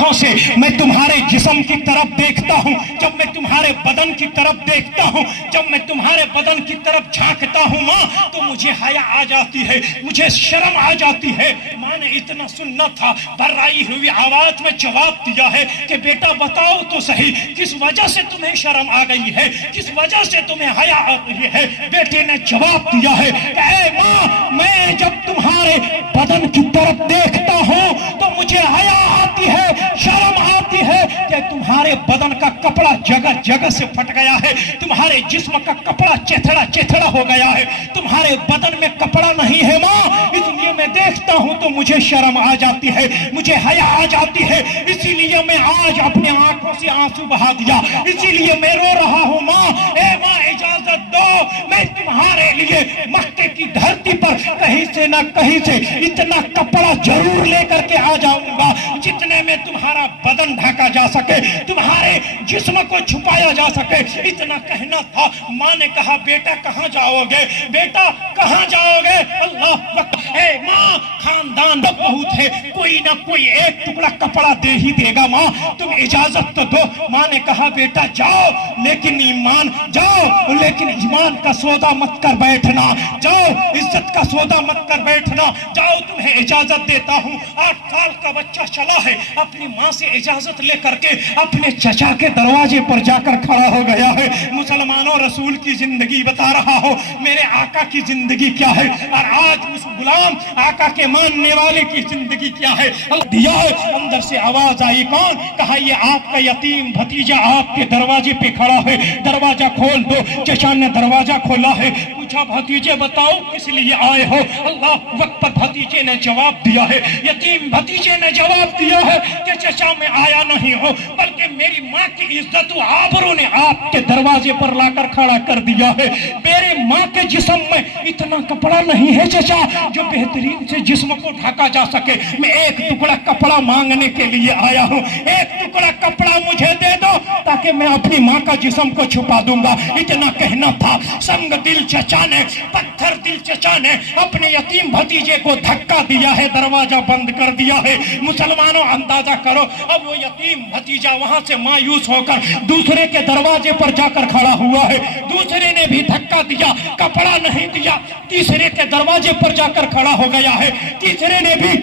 आंखों से मैं तुम्हारे जिस्म की तरफ देखता हूँ, जब मैं तुम्हारे बदन की तरफ देखता हूँ, जब मैं तुम्हारे बदन की तरफ झांकता हूँ माँ, तो मुझे हया आ जाती है, मुझे शर्म आ जाती है। माँ ने इतना सुनना था, भर्राई हुई आवाज में जवाब दिया है कि बेटा बताओ तो सही, किस वजह से तुम्हें शर्म आ गई है, किस वजह से तुम्हें हया आ रही है। बेटे ने जवाब दिया है कि ऐ माँ, मैं जब तुम्हारे बदन की तरफ देखता हूँ तो मुझे हया आती है, शर्म आती है कि तुम्हारे बदन का कपड़ा जगह जगह से फट गया है, तुम्हारे जिस्म का कपड़ा चेथड़ा चेथड़ा हो गया है, तुम्हारे बदन में कपड़ा नहीं है माँ, इसलिए मैं देखता हूँ तो मुझे शर्म आ जाती है, मुझे हया आ जाती है, इसीलिए मैं आज अपने आंखों से आंसू बहा दिया, इसीलिए मैं रो रहा हूँ माँ। ए माँ इजाजत दो, मैं तुम्हारे लिए मक्के की धरती पर कहीं से ना कहीं से इतना कपड़ा जरूर लेकर के आ जाऊंगा जितने में तुम्हारा बदन ढका जा सके, तुम्हारे जिस्म को छुपाया जा सके, इतना कहना था। माँ ने कहा बेटा कहाँ जाओगे, बेटा कहाँ जाओगे। अल्लाह अकबर। ए माँ, खानदान बहुत है, कोई ना कोई एक टुकड़ा कपड़ा दे ही देगा माँ, तुम इजाजत तो दो। माँ ने कहा बेटा जाओ, लेकिन ईमान जाओ, लेकिन ईमान का सौदा मत कर बैठना, जाओ इज्जत का सौदा मत कर बैठना, जाओ तुम्हें इजाजत देता हूँ। 8 साल का बच्चा चला है, अपनी माँ से इजाजत लेकर के अपने चचा के दरवाजे पर जाकर खड़ा हो गया है। मुसलमानों, रसूल की जिंदगी बता रहा हो, मेरे आका की जिंदगी क्या है और आज उस गुलाम आका के मानने वाले की जिंदगी क्या है। दिया है, अंदर से आवाज आई, कौन? कहा ये आपका यतीम भतीजा आपके दरवाजे पे खड़ा है, दरवाजा खोल दो। चचा ने दरवाजा खोला है, पूछा भतीजे बताओ किस लिए आए हो। अल्लाह अकबर। भतीजे ने जवाब दिया है, यतीम भतीजे ने जवाब दिया है कि चचा मैं आया नहीं हो, बल्कि मेरी माँ की इज्जत आबरू ने आपके दरवाजे पर लाकर खड़ा कर दिया है। मेरे माँ के जिस्म में इतना कपड़ा नहीं है चचा जो बेहतरीन से जिस्म को ढका जा सके। मैं एक टुकड़ा कपड़ा मांगने के लिए आया हूँ, एक टुकड़ा कपड़ा मुझे दे दो ताकि मैं अपनी माँ का जिस्म को छुपा दूंगा। इतना कहना था। संग दिल चचा ने, पत्थर दिल चचा ने अपने यतीम भतीजे को धक्का दिया है, दरवाजा बंद कर दिया है। मुसलमानों अंदाजा करो, अब वो यतीम भतीजा वहां से मायूस होकर दूसरे के दरवाजे पर जाकर खड़ा हुआ है। दूसरे ने भी धक्का दिया, कपड़ा नहीं दिया, तीसरे के दरवाजे पर जाकर खड़ा हो गया है। तीसरे ने भी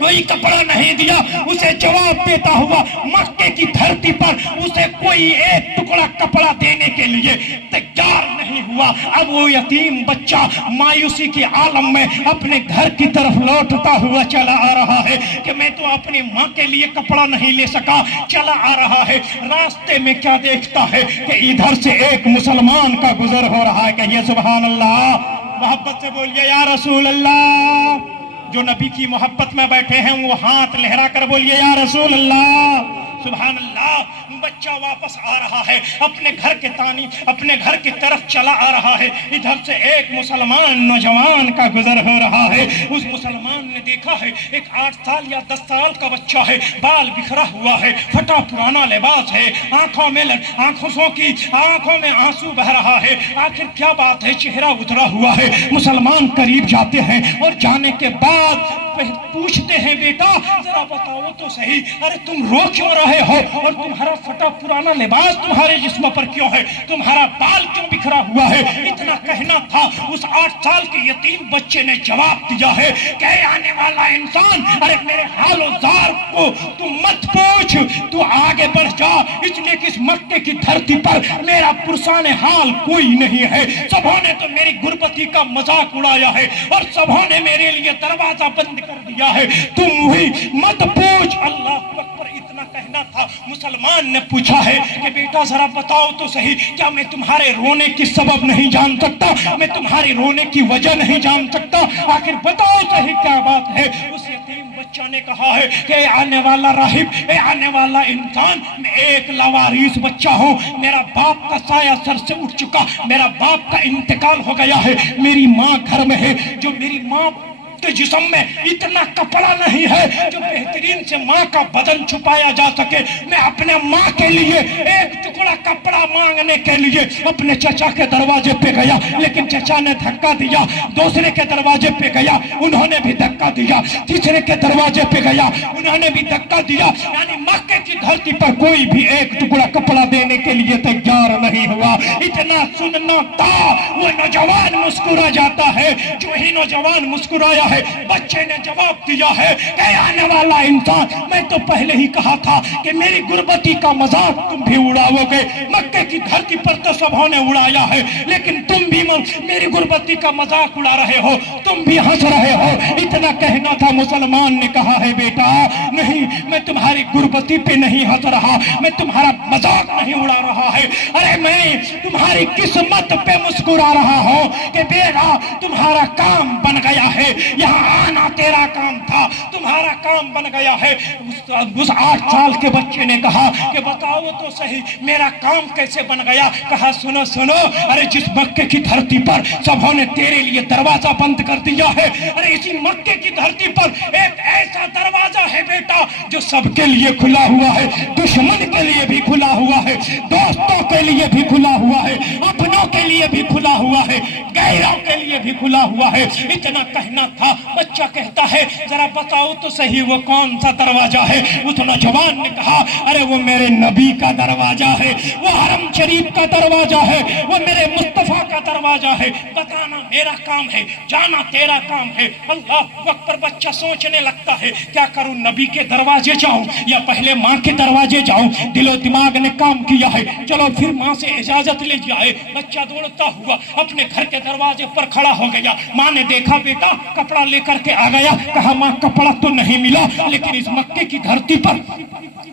कोई कपड़ा नहीं दिया, उसे जवाब देता हुआ मक्के की धरती पर उसे कोई एक टुकड़ा कपड़ा देने के लिए तैयार नहीं हुआ। अब वो यतीम बच्चा मायूसी के आलम में अपने घर की तरफ लौटता हुआ चला आ रहा है कि मैं तो अपनी माँ के लिए कपड़ा नहीं ले सका, चला आ रहा है। रास्ते में क्या देखता है कि इधर से एक मुसलमान का गुजर हो रहा है। कहिए सुभान अल्लाह, मोहब्बत से बोलिए या रसूल अल्लाह। जो नबी की मोहब्बत में बैठे हैं वो हाथ लहरा कर बोलिए या रसूल अल्लाह। सुभान अल्लाह। बच्चा वापस आ रहा है, अपने घर के तानी अपने घर की तरफ चला आ रहा है। इधर से एक मुसलमान नौजवान का गुजर हो रहा है। उस मुसलमान ने देखा है एक 8 साल या 10 साल का बच्चा है, बाल बिखरा हुआ है, फटा पुराना लिबास है, आंखों में आंसू बह रहा है। आखिर क्या बात है, चेहरा उतरा हुआ है। मुसलमान करीब जाते हैं और जाने के बाद पूछते हैं बेटा जरा बताओ तो सही, अरे तुम रो क्यों रहे हो और तुम्हारा फटा पुराना लिबास तुम्हारे जिस्म पर क्यों है, तुम्हारा बाल क्यों बिखरा हुआ है। इतना कहना था। उस 8 साल के यतीम बच्चे ने जवाब दिया है कि आने वाला इंसान, अरे मेरे हाल-ओ-जार को तुम मत पूछ, तू आगे बढ़ जा, इसलिए कि इस मक्के की धरती पर मेरा पुरसान हाल कोई नहीं है। सबों ने तो मेरी गुर्बती का मजाक उड़ाया है और सबों ने मेरे लिए दरवाजा बंद कर दिया है, तुम भी मत पूछ। अल्लाह अकबर। इतना कहना था। मुसलमान ने पूछा है कि बेटा जरा बताओ तो सही, क्या मैं तुम्हारे रोने की सबब नहीं जान सकता, मैं तुम्हारी रोने की वजह नहीं जान सकता, आखिर बताओ सही क्या बात है। उस यतीम बच्चा ने कहा है कि आने वाला राहिब, आने वाला इंसान, मैं एक लावारिस बच्चा हूँ, मेरा बाप का साया सर से उठ चुका, मेरा बाप का इंतकाल हो गया है, मेरी माँ घर में है, जो मेरी माँ के जिस्म में इतना कपड़ा नहीं है जो बेहतरीन से माँ का बदन छुपाया जा सके। मैं अपने माँ के लिए एक टुकड़ा कपड़ा मांगने के लिए अपने चचा के दरवाजे पे गया, लेकिन चचा ने धक्का दिया। दूसरे के दरवाजे पे गया, उन्होंने भी धक्का दिया। तीसरे के दरवाजे पे गया, उन्होंने भी धक्का दिया। यानी मक्के की धरती पर कोई भी एक टुकड़ा कपड़ा देने के लिए तैयार नहीं हुआ। इतना सुनना था, वो नौजवान मुस्कुरा जाता है। जो ही नौजवान मुस्कुराया है, बच्चे ने जवाब दिया है कि आने वाला इंसान, मैं तो पहले ही कहा था कि मेरी गुर्बती का मजाक तुम भी उड़ाओगे। मक्के की धरती पर तो सबों ने उड़ाया है, लेकिन तुम भी मेरी गुर्बती का मजाक उड़ा रहे हो, तुम भी हंस रहे हो। इतना कहना था। मुसलमान ने कहा है बेटा नहीं, मैं तुम्हारी गुर्बती पे नहीं हंस रहा, मैं तुम्हारा मजाक नहीं उड़ा रहा है। अरे मैं तुम्हारी किस्मत पे मुस्कुरा रहा हूँ कि बेटा तुम्हारा काम बन गया है। यहाँ आना तेरा काम था, तुम्हारा काम बन गया है। उस 8 साल के बच्चे ने कहा कि बताओ तो सही मेरा काम कैसे बन गया। कहा सुनो सुनो, अरे जिस मक्के की धरती पर सबों ने तेरे लिए दरवाजा बंद कर दिया है, अरे इसी मक्के की धरती पर एक ऐसा दरवाजा है बेटा जो सबके लिए खुला हुआ है। दुश्मन के लिए भी खुला हुआ है, दोस्तों के लिए भी खुला हुआ है, अपनों के लिए भी खुला हुआ है, गैरों के लिए भी खुला हुआ है। इतना कहना था। बच्चा कहता है जरा बताओ तो सही वो कौन सा दरवाजा है। उस नौजवान ने कहा अरे वो मेरे नबी का दरवाजा है, वो हरम शरीफ का दरवाजा है, वो मेरे मुस्तफा का दरवाजा है। बताना मेरा काम है, जाना तेरा काम है। अल्लाह अकबर। बच्चा सोचने लगता है क्या करूं, नबी के दरवाजे जाऊं या पहले माँ के दरवाजे जाऊं। दिलो दिमाग ने काम किया है, चलो फिर माँ से इजाजत ले जाए। बच्चा दौड़ता हुआ अपने घर के दरवाजे पर खड़ा हो गया। माँ ने देखा बेटा कपड़ा लेकर के आ गया। कहा माँ कपड़ा तो नहीं मिला, लेकिन इस मक्के की धरती पर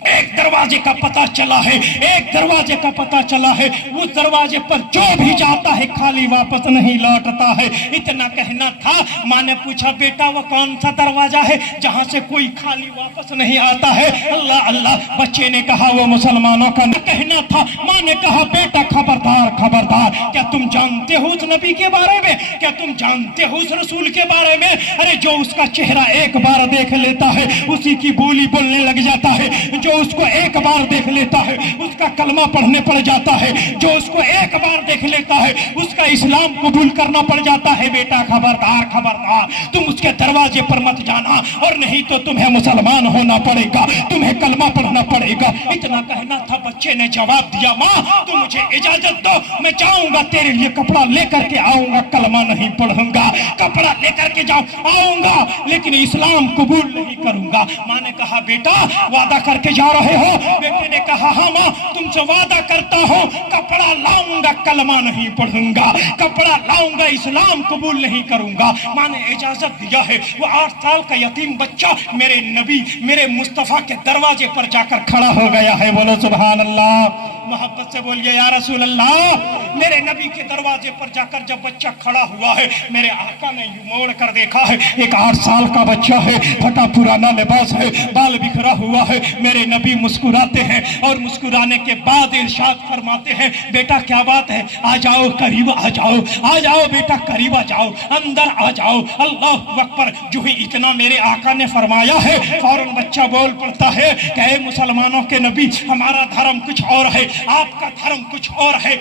एक दरवाजे का पता चला है, एक दरवाजे का पता चला है। उस दरवाजे पर जो भी जाता है खाली वापस नहीं लौटता है। इतना कहना था। माँ ने पूछा बेटा वो कौन सा दरवाजा है जहाँ से कोई खाली वापस नहीं आता है। अल्लाह अल्लाह। बच्चे ने कहा वो मुसलमानों का कहना था। माँ ने कहा बेटा खबरदार खबरदार, क्या तुम जानते हो उस नबी के बारे में, क्या तुम जानते हो उस रसूल के बारे में। अरे जो उसका चेहरा एक बार देख लेता है उसी की बोली बोलने लग जाता है, जो उसको एक बार देख लेता है उसका कलमा पढ़ने पड़ जाता है, जो उसको एक बार देख लेता है उसका इस्लाम कबूल करना पड़ जाता है। बेटा खबरदार खबरदार, तुम उसके दरवाजे पर मत जाना, और नहीं तो तुम्हें मुसलमान होना पड़ेगा, तुम्हें कलमा पढ़ना पड़ेगा। इतना कहना था। बच्चे ने जवाब दिया माँ तुम मुझे इजाजत दो, मैं जाऊंगा तेरे लिए कपड़ा लेकर के आऊंगा, कलमा नहीं पढ़ूंगा, कपड़ा लेकर के आऊंगा, लेकिन इस्लाम कबूल नहीं करूंगा। माँ ने कहा बेटा वादा करके जा रहे हो। बेटे ने कहा हाँ माँ तुमसे वादा करता हूँ, कपड़ा लाऊंगा कलमा नहीं पढ़ूंगा, कपड़ा लाऊंगा इस्लाम कबूल नहीं करूंगा। माँ ने इजाजत दिया है। वो 8 साल का यतीम बच्चा मेरे नबी मेरे मुस्तफा के दरवाजे पर जाकर खड़ा हो गया है। बोलो सुभान अल्लाह। मोहब्बत से बोलिए या रसूल अल्लाह। मेरे नबी के दरवाजे पर जाकर जब बच्चा खड़ा हुआ है, मेरे आका ने मोड़ कर देखा है, एक 8 साल का बच्चा है, फटा पुराना लिबास है, बाल बिखरा हुआ है। मेरे नबी मुस्कुराते हैं और मुस्कुराने के बाद इरशाद फरमाते हैं बेटा क्या बात है, आ जाओ करीब आ जाओ, आ जाओ बेटा करीब आ जाओ, अंदर आ जाओ। अल्लाह अकबर। जो ही इतना मेरे आका ने फरमाया है, फौरन बच्चा बोल पड़ता है कि मुसलमानों के नबी हमारा धर्म कुछ और है, आपका धर्म कुछ और है।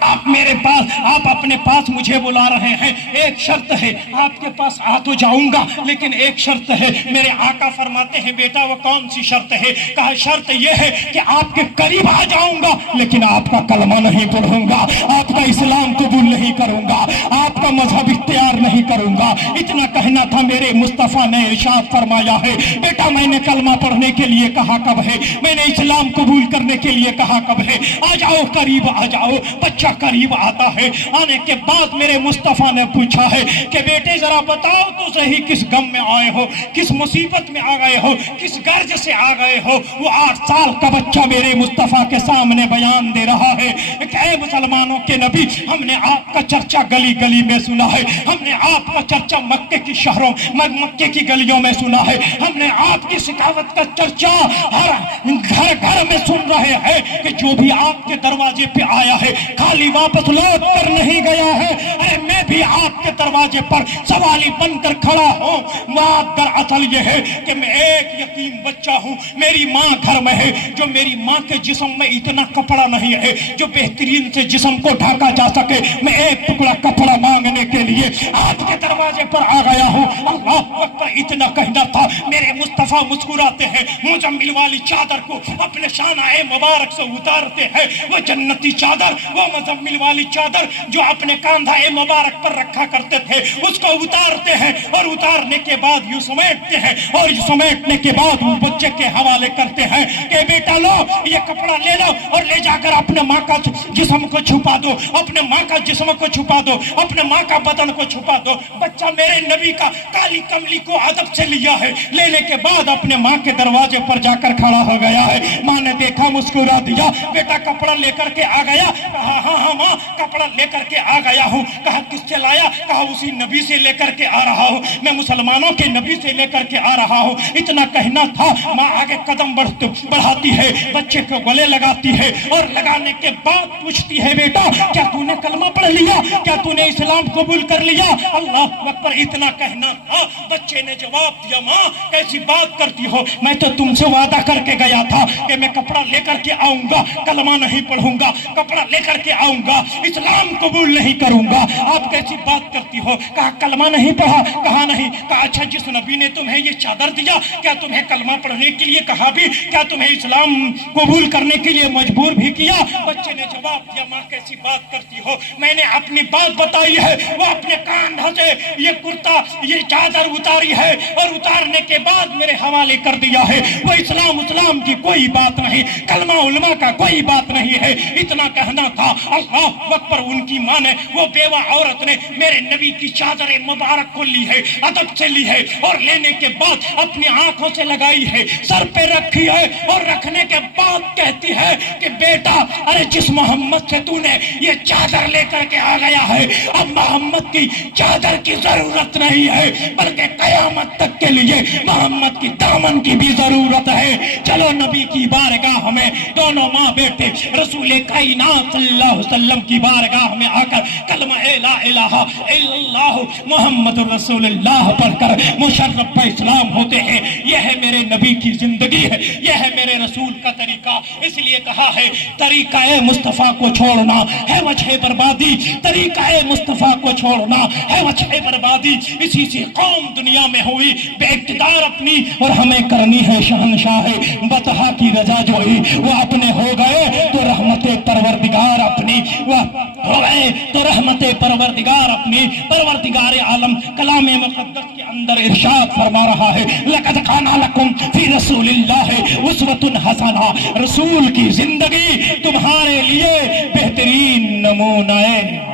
आप मेरे पास, आप अपने पास मुझे बुला रहे हैं, एक शर्त है, आपके पास आ तो जाऊंगा लेकिन एक शर्त है। मेरे आका फरमाते हैं बेटा वो कौन सी शर्त है। कहा शर्त यह है कि आपके करीब आ जाऊंगा लेकिन आपका कलमा नहीं पढ़ूंगा, आपका इस्लाम कबूल नहीं करूंगा, आपका मजहब इख्तियार नहीं करूंगा। इतना कहना था। मेरे मुस्तफा ने इरशाद फरमाया है बेटा मैंने कलमा पढ़ने के लिए कहा कब है, मैंने इस्लाम कबूल करने के लिए कहा कब है, आ जाओ करीब आ जाओ। बच्चा करीब आता है। आने के बाद मेरे मुस्तफा ने पूछा है कि बेटे जरा बताओ तो सही किस गम में आए हो, किस मुसीबत में आ गए हो, किस गर्ज से आ गए हो। वो 8 साल का बच्चा मेरे मुस्तफा के सामने बयान दे रहा है कि मुसलमानों के नबी हमने आपका चर्चा गली गली में सुना है, हमने आपका चर्चा मक्के की शहरों मक्के की गलियों में सुना है, हमने आपकी सिखावत का चर्चा हर घर घर में सुन रहे हैं कि जो भी आपके दरवाजे पे आया है खाली सवाली वापस लौट कर नहीं गया है। अरे मैं भी आपके दरवाजे पर सवाली बनकर खड़ा हूँ। बात दरअसल ये है कि मैं एक यतीम बच्चा हूँ, मेरी माँ घर में है, जो मेरी माँ के जिस्म में इतना कपड़ा नहीं है जो बेहतरीन से जिस्म को ढाका जा सके। मैं एक टुकड़ा कपड़ा मांगने के लिए आपके दरवाजे पर आ गया हूँ। अल्लाह अकबर, इतना कहना था। मेरे मुस्तफा मुस्कुराते हैं, मुजम्मिल वाली चादर को अपने शानाए मुबारक से उतारते हैं। वो जन्नती चादर, वो मुजम्मिल वाली चादर जो अपने कांधाए मुबारक पर रखा करते थे, उसको उतारते हैं और उतारने के बाद यूं समेटते हैं और समेटने के बाद उस बच्चे के हवाले करते हैं कि बेटा लो ये कपड़ा ले लो और ले जाकर अपने माँ का जिस्म को छुपा दो, अपने माँ का जिस्म को छुपा दो, अपने माँ का बदन को छुपा दो। बच्चा मेरे नबी का काली कमली को अदब से लिया है, लेने के बाद अपने माँ के दरवाजे पर जाकर खड़ा हो गया है। माँ ने देखा, मुस्कुरा दिया, बेटा कपड़ा लेकर के आ गया? कहा हाँ हाँ माँ, कपड़ा लेकर के आ गया हूँ। कहा किससे लाया? कहा उसी नबी से लेकर के आ रहा हूँ, मैं मुसलमानों के नबी से लेकर के आ रहा हूँ। इतना कहना था। माँ आगे कदम बढ़ाती है, बच्चे को गले लगाती है और लगाने के बाद पूछती है, बेटा क्या तूने कलमा पढ़ लिया? क्या तूने इस्लाम कबूल कर लिया? अल्लाह अकबर, इतना कहना था। बच्चे ने जवाब दिया, माँ कैसी बात करती हो, मैं तो तुमसे वादा करके गया था कि मैं कपड़ा लेकर के आऊंगा, कलमा नहीं पढ़ूंगा, कपड़ा लेकर के आऊंगा, इस्लाम कबूल नहीं करूंगा। आप कैसी बात करती हो? कहा कलमा नहीं पढ़ा? कहा नहीं। कहा अच्छा, जिस नबी ने तुम्हें ये चादर दिया, क्या तुम्हें कलमा पढ़ने के लिए कहा भी? क्या तुम्हें इस्लाम कबूल करने के लिए मजबूर भी किया? बच्चे ने जवाब दिया, माँ कैसी बात करती हो, मैंने अपनी बात बताई है। वो अपने कांधा से ये कुर्ता, ये चादर उतारी है और उतारने के बाद मेरे हवाले कर दिया है। वो इस्लाम की कोई बात नहीं, कलमा उलमा का कोई बात नहीं है। इतना कहना था। अल्लाह अकबर, उनकी माँ ने, वो बेवा औरत ने मेरे नबी की चादर मुबारक को ली है, अदब से ली है और लेने के बाद अपनी आंखों से लगाई है, सर पे रखी है और रखने के बाद कहती है कि बेटा, अरे जिस मोहम्मद से तूने ये चादर लेकर के आ गया है, अब मोहम्मद की चादर की जरूरत नहीं है, बल्कि कयामत तक के लिए मोहम्मद की दामन की भी जरूरत है। चलो नबी की बारगाह में दोनों माँ बेटे रसूल कायनात सल्लल्लाहु अलैहि वसल्लम की बारगाह में आकर कलमा ला इलाहा इल्लल्लाह मुहम्मदुर रसूलुल्लाह पढ़कर मुशर्रफ इस्लाम होते हैं। यह है मेरे नबी की जिंदगी है, यह है मेरे रसूल का तरीका। इसलिए कहा है, तरीका मुस्तफा को छोड़ना है वजह बर्बादी, तरीका मुस्तफा को छोड़ना है वजह बर्बादी। इसी से कौम दुनिया में हुई बेइक्तिदार अपनी, और हमें करनी है शहनशाह बतहा की रजा जोई। वो अपने हो गए तो रहमते परवरदिगार अपनी, वह हो गए तो रहमते परवरदिगार अपनी। परवरदिगार आलम कलाम मुक़द्दस के अंदर इरशाद फरमा रहा है, लक़द काना लकुम फी रसूलिल्लाहि उस्वतुन हसना, रसूल की जिंदगी तुम्हारे लिए बेहतरीन नमूना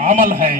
अमल है।